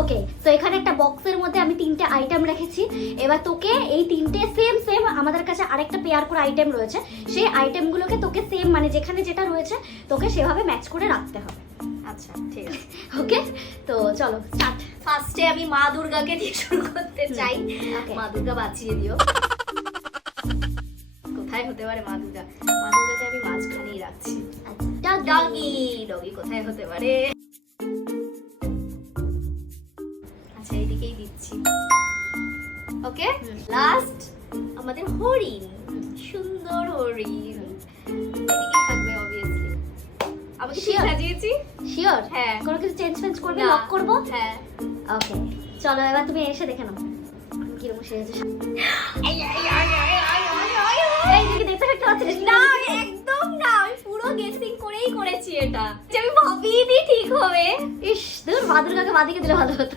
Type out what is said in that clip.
ওকে, তো এখানে একটা বক্সের মধ্যে আমি 3টে আইটেম রেখেছি। এবার তোকে এই 3টে সেম আমাদের কাছে আরেকটা পেয়ার করে আইটেম রয়েছে, সেই আইটেমগুলোকে তোকে সেম মানে যেখানে যেটা রয়েছে তোকে সেভাবে ম্যাচ করে রাখতে হবে। আচ্ছা ঠিক আছে। ওকে, তো চলো স্টার্ট। ফার্স্টে আমি মা দুর্গাকে দিয়ে শুরু করতে চাই। ওকে। মা দুর্গা বাঁচিয়ে দিও। কোথায় হতে পারে মা দুর্গা? মা দুর্গাকে আমি মাঝখানেই রাখছি। ডগি, ডগি কোথায় হতে পারে? আচ্ছা এইদিকেই দিচ্ছি। ওকে, লাস্ট আমাদের হরিণ, সুন্দর হরিণ এদিকেই থাকবে অবভিয়াসলি। আমি কি ঠিক Sure. সাজিয়েছি? শিওর? হ্যাঁ। কোনো কিছু চেঞ্জ করবে? না। লক করবো? হ্যাঁ। ওকে, চলো এবার তুমি এসে দেখে নাও কিরকম সেজেছে। এই দিকে দেখতে পাচ্ছিস না একদম না, আমি পুরো গেসিং করেই করেছি এটা, যে আমি ভাবিনি ঠিক হবে। ইস, দূর মা দুর্গাকে বাদিকে দিলে ভালো হতো।